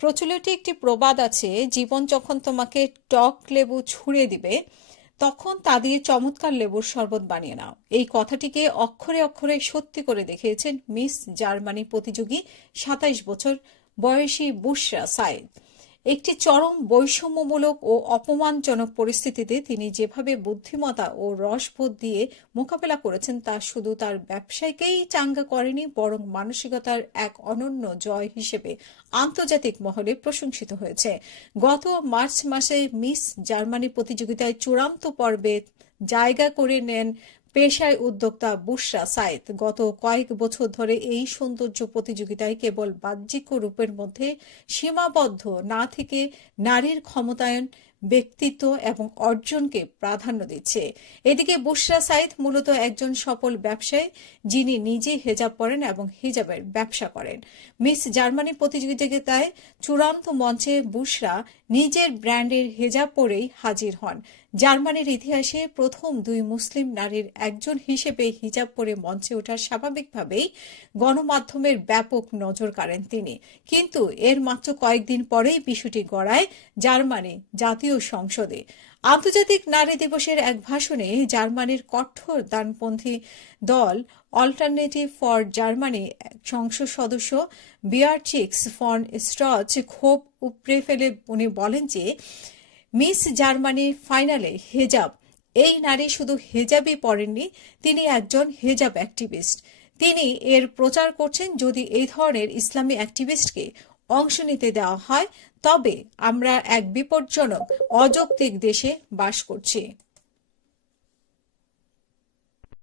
প্রচলিত একটি প্রবাদ আছে, জীবন যখন তোমাকে টক লেবু ছুঁড়ে দিবে তখন তা দিয়ে চমৎকার লেবুর শরবত বানিয়ে নাও। এই কথাটিকে অক্ষরে অক্ষরে সত্যি করে দেখিয়েছেন মিস জার্মানি প্রতিযোগী ২৭ বছর বয়সী বুশরা সাইদ। একটি চরম বৈষম্যমূলক ও অপমানজনক পরিস্থিতিতে তিনি যেভাবে বুদ্ধিমত্তা ও রসবোধ দিয়ে মোকাবেলা করেছেন তা শুধু তার ব্যবসায়কেই চাঙ্গা করেনি, বরং মানসিকতার এক অনন্য জয় হিসেবে আন্তর্জাতিক মহলে প্রশংসিত হয়েছে। গত মার্চ মাসে মিস জার্মানি প্রতিযোগিতায় চূড়ান্ত পর্বে জায়গা করে নেন পেশায় উদ্যোক্তা বুশরা সাইদ। গত কয়েক বছর ধরে এই সৌন্দর্য প্রতিযোগিতায় কেবল বাহ্যিক রূপের মধ্যে সীমাবদ্ধ না থেকে নারীর ক্ষমতায়ন, ব্যক্তিত্ব এবং অর্জনকে প্রাধান্য দিচ্ছে। এদিকে বুশরা সাইদ মূলত একজন সফল ব্যবসায়ী, যিনি নিজে হেজাব পরেন এবং হিজাবের ব্যবসা করেন। মিস জার্মানি প্রতিযোগিতায় চূড়ান্ত মঞ্চে বুশরা নিজের ব্র্যান্ডের হেজাব পরেই হাজির হন। জার্মানির ইতিহাসে প্রথম দুই মুসলিম নারীর একজন হিসেবে হিজাব পরে মঞ্চে ওঠার স্বাভাবিকভাবেই গণমাধ্যমের ব্যাপক নজর কাড়েন তিনি। কিন্তু এর মাত্র কয়েকদিন পরেই বিষয়টি গড়ায় জার্মানি জাতীয় সংসদে। আন্তর্জাতিক নারী দিবসের এক ভাষণে জার্মানির কঠোর ডানপন্থী দল অল্টারনেটিভ ফর জার্মানি সংসদ সদস্য বিয়ারচিক্স ফন স্ট্রচ ক্ষোভ উপড়ে ফেলে উনি বলেন যে মিস জার্মানির ফাইনালে হেজাব, এই নারী শুধু হেজাবই পরেননি, তিনি একজন হেজাব অ্যাক্টিভিস্ট। তিনি এর প্রচার করছেন, যদি এই ধরনের ইসলামী অ্যাক্টিভিস্টকে অংশ নিতে দেওয়া হয় তবে আমরা এক বিপজ্জনক অযৌক্তিক দেশে বাস করছি।